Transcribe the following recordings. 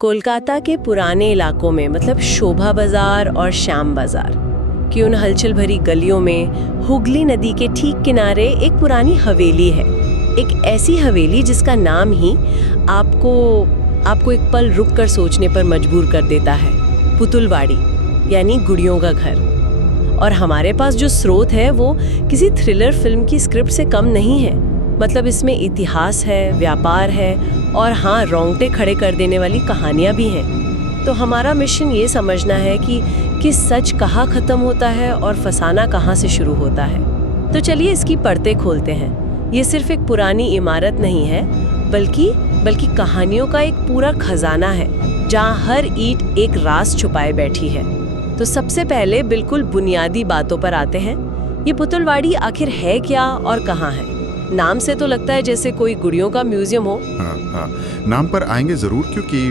कोलकाता के पुराने इलाकों में मतलब शोभा बाजार और श्याम बाजार की उन हलचल भरी गलियों में हुगली नदी के ठीक किनारे एक पुरानी हवेली है। एक ऐसी हवेली जिसका नाम ही आपको एक पल रुक कर सोचने पर मजबूर कर देता है। पुतुलवाड़ी यानी गुड़ियों का घर। और हमारे पास जो स्रोत है वो किसी थ्रिलर फिल्म की स्क्रिप्ट से कम नहीं है। मतलब इसमें इतिहास है, व्यापार है और हाँ, रोंगटे खड़े कर देने वाली कहानियां भी हैं। तो हमारा मिशन ये समझना है कि सच कहाँ खत्म होता है और फसाना कहाँ से शुरू होता है। तो चलिए इसकी परतें खोलते हैं। ये सिर्फ एक पुरानी इमारत नहीं है, बल्कि कहानियों का एक पूरा खजाना है जहाँ हर ईंट एक राज छुपाए बैठी है। तो सबसे पहले बिल्कुल बुनियादी बातों पर आते हैं। ये पुतुलवाड़ी आखिर है क्या और कहाँ है? नाम से तो लगता है जैसे कोई गुड़ियों का म्यूजियम हो। हाँ, नाम पर आएंगे जरूर, क्योंकि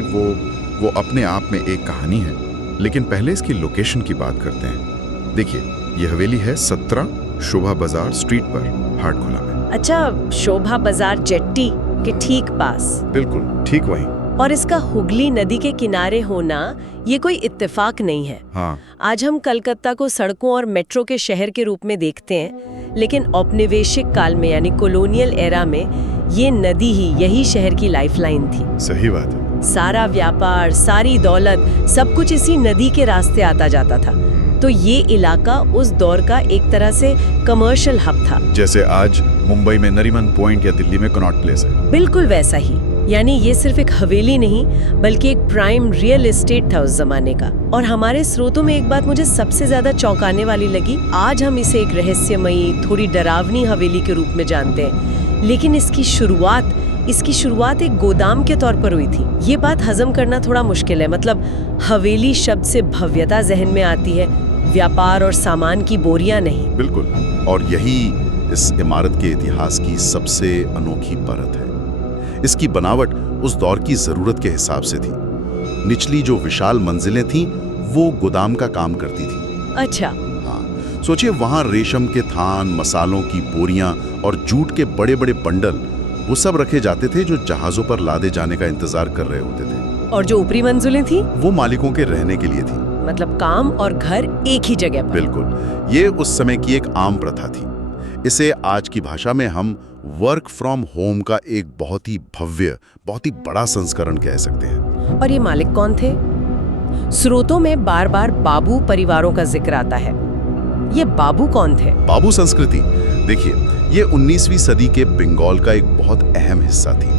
वो अपने आप में एक कहानी है। लेकिन पहले इसकी लोकेशन की बात करते हैं। देखिए, ये हवेली है 17 शोभा बाजार स्ट्रीट पर, हाटखोला में। अच्छा, शोभा बाजार जेट्टी के ठीक पास? बिल्कुल ठीक वहीं। और इसका हुगली नदी के किनारे होना ये कोई इत्तेफाक नहीं है। हाँ। आज हम कलकत्ता को सड़कों और मेट्रो के शहर के रूप में देखते हैं, लेकिन औपनिवेशिक काल में यानी कॉलोनियल एरा में ये नदी ही यही शहर की लाइफलाइन थी। सही बात है। सारा व्यापार, सारी दौलत, सब कुछ इसी नदी के रास्ते आता जाता था। तो ये इलाका उस दौर का एक तरह से कमर्शियल हब था। जैसे आज मुंबई में नरीमन पॉइंट या दिल्ली में कनॉट प्लेस है। बिल्कुल वैसा ही। यानी ये सिर्फ एक हवेली नहीं बल्कि एक प्राइम रियल एस्टेट था उस जमाने का। और हमारे स्रोतों में एक बात मुझे सबसे ज्यादा चौंकाने वाली लगी। आज हम इसे एक रहस्यमयी, थोड़ी डरावनी हवेली के रूप में जानते हैं, लेकिन इसकी शुरुआत एक गोदाम के तौर पर हुई थी। ये बात हजम करना थोड़ा मुश्किल है। मतलब हवेली शब्द से भव्यता जहन में आती है, व्यापार और सामान की बोरियां नहीं। बिल्कुल। और यही इस इमारत के इतिहास की सबसे अनोखी परत है। इसकी बनावट उस दौर की जरूरत के हिसाब से थी। निचली जो विशाल मंजिलें थीं, वो गोदाम का काम करती थी। अच्छा। हाँ, सोचिए, वहां रेशम के थान, मसालों की बोरियां और जूट के बड़े बड़े बंडल, वो सब रखे जाते थे जो जहाजों पर लादे जाने का इंतजार कर रहे होते थे। और जो ऊपरी मंजिलें थी, वो मालिकों के रहने के लिए थी। मतलब काम और घर एक ही जगह पर। बिल्कुल। ये उस समय की एक आम प्रथा थी। इसे आज की भाषा में हम वर्क फ्रॉम होम का एक बहुत ही भव्य, बहुत ही बड़ा संस्करण कह सकते हैं। और ये मालिक कौन थे? स्रोतों में बार बार बाबू परिवारों का जिक्र आता है। ये बाबू कौन थे? बाबू संस्कृति, देखिए, ये 19वीं सदी के बंगाल का एक बहुत अहम हिस्सा थी।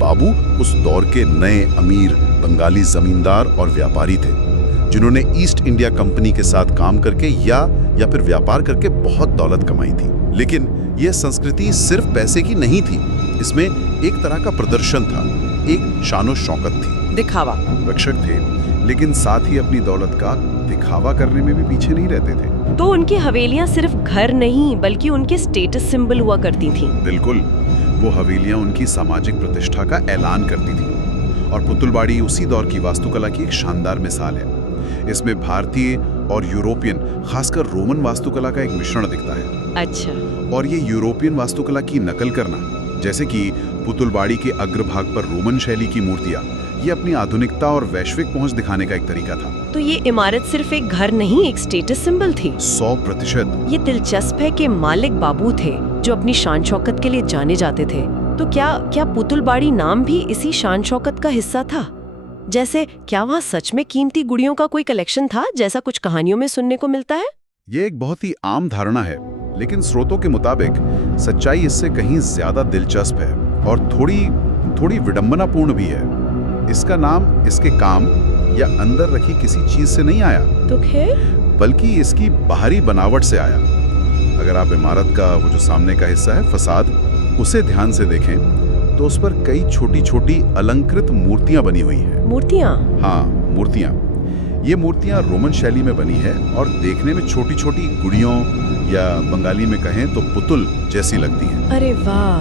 बाबू उस दौर के नए अमीर बंगाली जमींदार और व्यापारी थे, जिन्होंने ईस्ट इंडिया कंपनी के साथ काम करके या फिर व्यापार करके बहुत दौलत कमाई थी। लेकिन यह संस्कृति सिर्फ पैसे की नहीं थी। इसमें एक तरह का प्रदर्शन था, एक शानो शौकत थी। दिखावा। रक्षक थे, लेकिन साथ ही अपनी दौलत का दिखावा करने में भी पीछे नहीं रहते थे। तो उनकी हवेलियां सिर्फ घर नहीं बल्कि उनके स्टेटस सिंबल हुआ करती थीं। बिल्कुल। वो हवेलियां उनकी सामाजिक प्रतिष्ठा का ऐलान करती थी। और पुतुलवाड़ी उसी दौर की वास्तुकला की एक शानदार मिसाल है। इसमें भारतीय और यूरोपियन, खासकर रोमन वास्तुकला का एक मिश्रण दिखता है। अच्छा। और ये यूरोपियन वास्तुकला की नकल करना, जैसे कि पुतुलवाड़ी के अग्रभाग पर रोमन शैली की मूर्तियां, ये अपनी आधुनिकता और वैश्विक पहुंच दिखाने का एक तरीका था। तो ये इमारत सिर्फ एक घर नहीं, एक स्टेटस सिंबल थी। 100%। ये दिलचस्प है कि मालिक बाबू थे जो अपनी शान शौकत के लिए जाने जाते थे। तो क्या पुतुलवाड़ी नाम भी इसी शान शौकत का हिस्सा था? जैसे क्या वहाँ सच में कीमती गुड़ियों का कोई कलेक्शन था, जैसा कुछ कहानियों में सुनने को मिलता है? ये एक बहुत ही आम धारणा है, लेकिन स्रोतों के मुताबिक सच्चाई इससे कहीं ज्यादा दिलचस्प है और थोड़ी विडंबनापूर्ण भी है। इसका नाम इसके काम या अंदर रखी किसी चीज से नहीं आया, तो खैर, बल्कि इसकी बाहरी बनावट से आया। अगर आप इमारत का वो जो सामने का हिस्सा है, फसाद, उसे ध्यान से देखें तो उस पर कई छोटी छोटी अलंकृत मूर्तियां बनी हुई हैं। मूर्तियां? हाँ, मूर्तियां। ये मूर्तियां रोमन शैली में बनी है और देखने में छोटी छोटी गुड़ियों या बंगाली में कहें तो पुतुल जैसी लगती हैं। अरे वाह!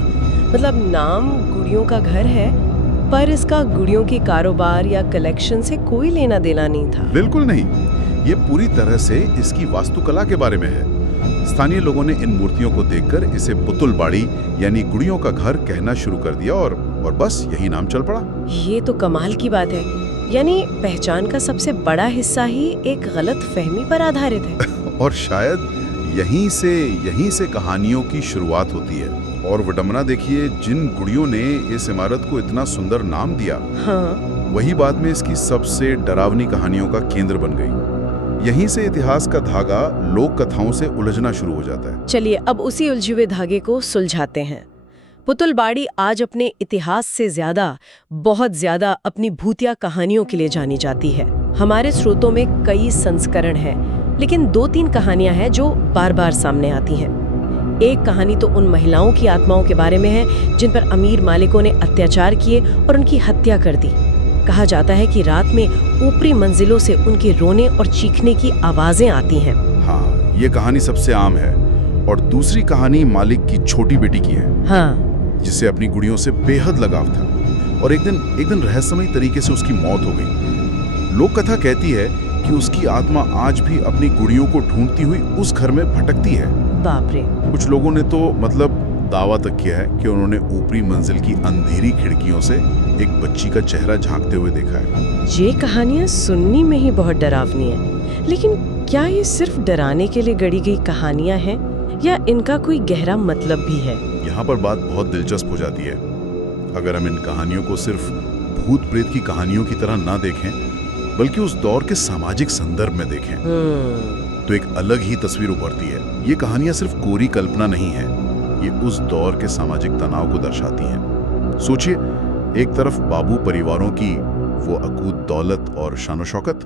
मतलब नाम गुड़ियों का घर है, पर इसका गुड़ियों के कारोबार या कलेक्शन से कोई लेना देना नहीं था। बिल्कुल नहीं। ये पूरी तरह से इसकी वास्तुकला के बारे में है। स्थानीय लोगों ने इन मूर्तियों को देखकर इसे पुतुलवाड़ी यानी गुड़ियों का घर कहना शुरू कर दिया और बस यही नाम चल पड़ा। ये तो कमाल की बात है। यानी पहचान का सबसे बड़ा हिस्सा ही एक गलत फहमी पर आधारित है। और शायद यहीं से कहानियों की शुरुआत होती है। और विडंबना देखिए, जिन गुड़ियों ने इस इमारत को इतना सुंदर नाम दिया, हाँ, वही बाद में इसकी सबसे डरावनी कहानियों का केंद्र बन गई। यहीं से इतिहास का धागा लोक कथाओं से उलझना शुरू हो जाता है। चलिए अब उसी उलझे हुए धागे को सुलझाते हैं। पुतुलबाड़ी आज अपने इतिहास से ज्यादा, बहुत ज्यादा अपनी भूतिया कहानियों के लिए जानी जाती है। हमारे स्रोतों में कई संस्करण हैं, लेकिन 2-3 कहानियां हैं जो बार बार सामने आती हैं। एक कहानी तो उन महिलाओं की आत्माओं के बारे में है जिन पर अमीर मालिकों ने अत्याचार किए और उनकी हत्या कर दी। कहा जाता है कि रात में ऊपरी मंजिलों से उनके रोने और चीखने की आवाजें आती हैं। हाँ, ये कहानी सबसे आम है। और दूसरी कहानी मालिक की छोटी बेटी की है, हाँ, जिसे अपनी गुड़ियों से बेहद लगाव था और एक दिन रहस्यमयी तरीके से उसकी मौत हो गई। लोक कथा कहती है कि उसकी आत्मा आज भी अपनी गुड़ियों को ढूंढती हुई उस घर में भटकती है। बाप रे। कुछ लोगों ने तो दावा तक किया है कि उन्होंने ऊपरी मंजिल की अंधेरी खिड़कियों से एक बच्ची का चेहरा झांकते हुए देखा है। ये कहानियां सुनने में ही बहुत डरावनी है, लेकिन क्या ये सिर्फ डराने के लिए गढ़ी गई कहानियां हैं या इनका कोई गहरा मतलब भी है? यहाँ पर बात बहुत दिलचस्प हो जाती है। अगर हम इन कहानियों को सिर्फ भूत प्रेत की कहानियों की तरह ना देखें, बल्कि उस दौर के सामाजिक संदर्भ में देखें, तो एक अलग ही तस्वीर उभरती है। ये कहानियां सिर्फ कोरी कल्पना नहीं है, ये उस दौर के सामाजिक तनाव को दर्शाती हैं। सोचिए, एक तरफ बाबू परिवारों की वो अकूत दौलत और शान शौकत,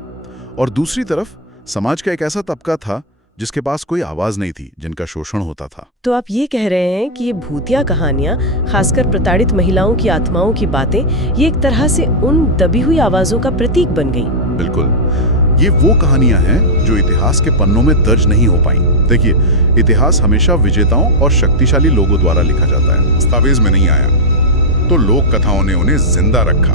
और दूसरी तरफ समाज का एक ऐसा तबका था जिसके पास कोई आवाज नहीं थी, जिनका शोषण होता था। तो आप ये कह रहे हैं कि ये भूतिया कहानियां, खासकर प्रताड़ित महिलाओं की आत्माओं की बातें, ये एक तरह से उन दबी हुई आवाजों का प्रतीक बन गई? बिल्कुल, ये वो कहानियां हैं जो इतिहास के पन्नों में दर्ज नहीं हो पाई। देखिए, इतिहास हमेशा विजेताओं और शक्तिशाली लोगों द्वारा लिखा जाता है, दस्तावेज में नहीं आया। तो लोक कथाओं ने उन्हें जिंदा रखा,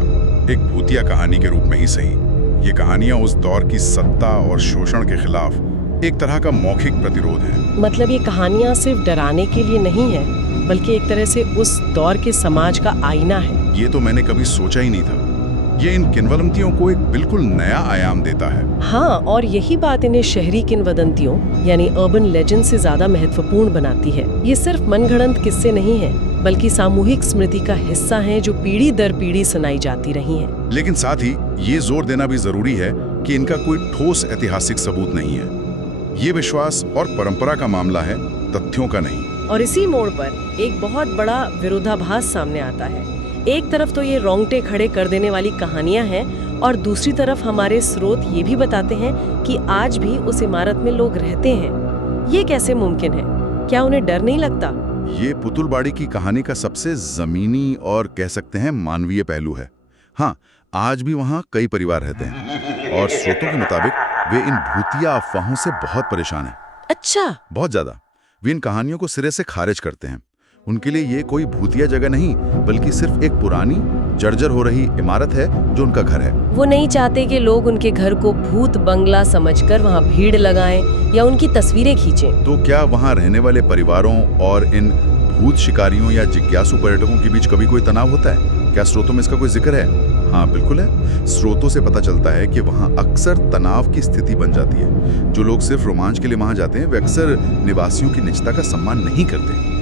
एक भूतिया कहानी के रूप में ही सही। ये कहानियां उस दौर की सत्ता और शोषण के खिलाफ एक तरह का मौखिक प्रतिरोध है। मतलब ये कहानियां सिर्फ डराने के लिए नहीं है, बल्कि एक तरह से उस दौर के समाज का आईना है। ये तो मैंने कभी सोचा ही नहीं था। ये इन किंवदंतियों को एक बिल्कुल नया आयाम देता है। हाँ, और यही बात इन्हें शहरी किंवदंतियों यानी अर्बन लेजेंड से ज्यादा महत्वपूर्ण बनाती है। ये सिर्फ मनगढ़ंत किस्से नहीं है, बल्कि सामूहिक स्मृति का हिस्सा हैं जो पीढ़ी दर पीढ़ी सुनाई जाती रही हैं। लेकिन साथ ही ये जोर देना भी जरूरी है कि इनका कोई ठोस ऐतिहासिक सबूत नहीं है। ये विश्वास और परंपरा का मामला है, तथ्यों का नहीं। और इसी मोड़ पर एक बहुत बड़ा विरोधाभास सामने आता है। एक तरफ तो ये रोंगटे खड़े कर देने वाली कहानियां हैं, और दूसरी तरफ हमारे स्रोत ये भी बताते हैं कि आज भी उस इमारत में लोग रहते हैं। ये कैसे मुमकिन है? क्या उन्हें डर नहीं लगता? ये पुतुलबाड़ी की कहानी का सबसे जमीनी और कह सकते हैं मानवीय पहलू है। हाँ, आज भी वहाँ कई परिवार रहते हैं और स्रोतों के मुताबिक वे इन भूतिया अफवाहों से बहुत परेशान हैं। अच्छा, बहुत ज्यादा। वे इन कहानियों को सिरे से खारिज करते हैं। उनके लिए ये कोई भूतिया जगह नहीं, बल्कि सिर्फ एक पुरानी जर्जर हो रही इमारत है जो उनका घर है। वो नहीं चाहते कि लोग उनके घर को भूत बंगला समझकर वहाँ भीड़ लगाएं या उनकी तस्वीरें खींचें। तो क्या वहाँ रहने वाले परिवारों और इन भूत शिकारियों या जिज्ञासु पर्यटकों के बीच कभी कोई तनाव होता है? क्या स्रोतों में इसका कोई जिक्र है? हाँ, बिल्कुल है। स्रोतों से पता चलता है कि वहाँ अक्सर तनाव की स्थिति बन जाती है। जो लोग सिर्फ रोमांच के लिए वहाँ जाते हैं, वे अक्सर निवासियों की निजता का सम्मान नहीं करते।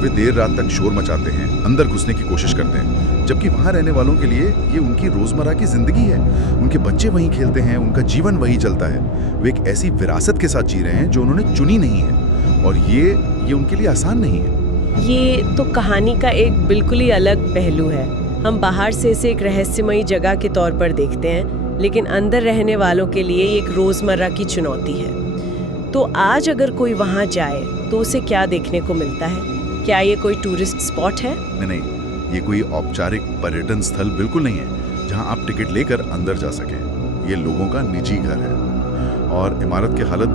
वे देर रात तक शोर मचाते हैं, अंदर घुसने की कोशिश करते हैं, जबकि वहाँ रहने वालों के लिए ये उनकी रोजमर्रा की जिंदगी है। उनके बच्चे वहीं खेलते हैं, उनका जीवन वहीं चलता है। वे एक ऐसी विरासत के साथ जी रहे हैं जो उन्होंने चुनी नहीं है, और ये उनके लिए आसान नहीं है। ये तो कहानी का एक बिल्कुल ही अलग पहलू है। हम बाहर से इसे एक रहस्यमयी जगह के तौर पर देखते हैं, लेकिन अंदर रहने वालों के लिए एक रोजमर्रा की चुनौती है। तो आज अगर कोई वहाँ जाए तो उसे क्या देखने को मिलता है? क्या ये कोई टूरिस्ट स्पॉट है? नहीं, ये कोई औपचारिक पर्यटन स्थल बिल्कुल नहीं है जहाँ आप टिकट लेकर अंदर जा सके। ये लोगों का निजी घर है, और इमारत की हालत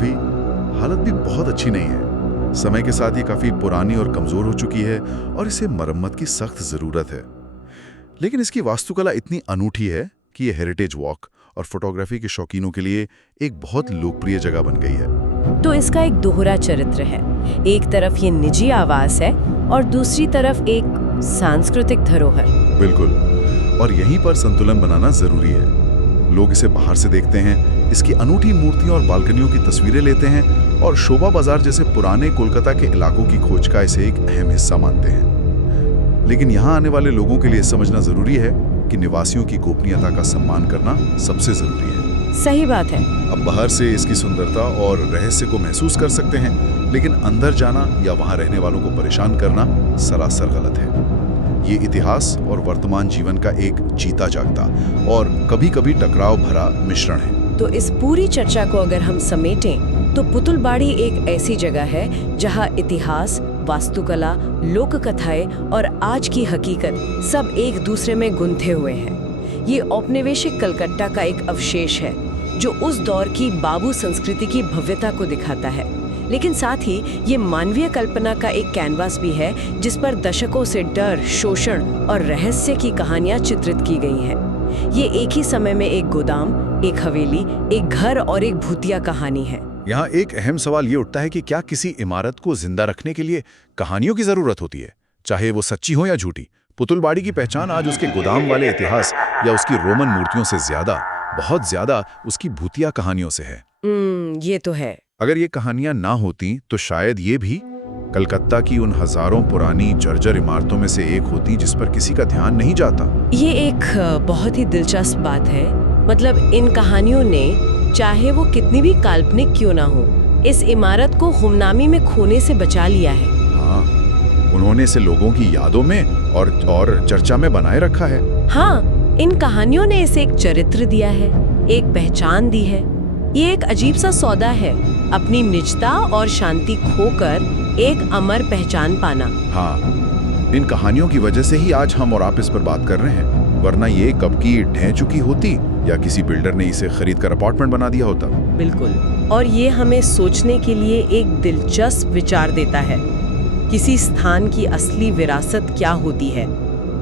भी बहुत अच्छी नहीं है। समय के साथ ये काफी पुरानी और कमजोर हो चुकी है, और इसे मरम्मत की सख्त जरूरत है। लेकिन इसकी वास्तुकला इतनी अनूठी है कि ये हेरिटेज वॉक और फोटोग्राफी के शौकीनों के लिए एक बहुत लोकप्रिय जगह बन गई है। तो इसका एक दोहरा चरित्र है। एक तरफ ये निजी आवास है और दूसरी तरफ एक सांस्कृतिक धरोहर। बिल्कुल, और यहीं पर संतुलन बनाना जरूरी है। लोग इसे बाहर से देखते हैं, इसकी अनूठी मूर्तियों और बालकनियों की तस्वीरें लेते हैं और शोभा बाजार जैसे पुराने कोलकाता के इलाकों की खोज का इसे एक अहम हिस्सा मानते हैं। लेकिन यहाँ आने वाले लोगों के लिए समझना जरूरी है कि निवासियों की गोपनीयता का सम्मान करना सबसे जरूरी है। सही बात है। अब बाहर से इसकी सुंदरता और रहस्य को महसूस कर सकते हैं, लेकिन अंदर जाना या वहां रहने वालों को परेशान करना सरासर गलत है। ये इतिहास और वर्तमान जीवन का एक जीता जागता और कभी-कभी टकराव भरा मिश्रण है। तो इस पूरी चर्चा को अगर हम समेटें तो पुतुलबाड़ी एक ऐसी जगह है जहां इतिहास, वास्तुकला, लोक कथाएं और आज की हकीकत सब एक दूसरे में गुंथे हुए हैं। ये औपनिवेशिक कलकत्ता का एक अवशेष है जो उस दौर की बाबू संस्कृति की भव्यता को दिखाता है, लेकिन साथ ही ये मानवीय कल्पना का एक कैनवास भी है जिस पर दशकों से डर, शोषण और रहस्य की कहानियां चित्रित की गई हैं। ये एक ही समय में एक गोदाम, एक हवेली, एक घर और एक भूतिया कहानी है। यहाँ एक अहम सवाल ये उठता है कि क्या किसी इमारत को जिंदा रखने के लिए कहानियों की जरूरत होती है, चाहे वो सच्ची हो या झूठी। पुतुलबाड़ी की पहचान आज उसके गोदाम वाले इतिहास या उसकी रोमन मूर्तियों से ज्यादा, बहुत ज्यादा उसकी भूतिया कहानियों से है। ये तो है। अगर ये कहानियां ना होती तो शायद ये भी कलकत्ता की उन हजारों पुरानी जर्जर इमारतों में से एक होती जिस पर किसी का ध्यान नहीं जाता। ये एक बहुत ही दिलचस्प बात है। मतलब इन कहानियों ने, चाहे वो कितनी भी काल्पनिक क्यों ना हो, इस इमारत को गुमनामी में खोने से बचा लिया है। हाँ, उन्होंने इसे लोगों की यादों में और चर्चा में बनाए रखा है। हाँ, इन कहानियों ने इसे एक चरित्र दिया है, एक पहचान दी है। ये एक अजीब सा सौदा है, अपनी निजता और शांति खोकर एक अमर पहचान पाना। हाँ, इन कहानियों की वजह से ही आज हम और आप इस पर बात कर रहे हैं, वरना ये कब की ढह चुकी होती या किसी बिल्डर ने इसे खरीदकर अपार्टमेंट बना दिया होता। बिल्कुल। और ये हमें सोचने के लिए एक दिलचस्प विचार देता है। किसी स्थान की असली विरासत क्या होती है,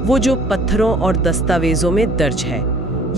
वो जो पत्थरों और दस्तावेजों में दर्ज है।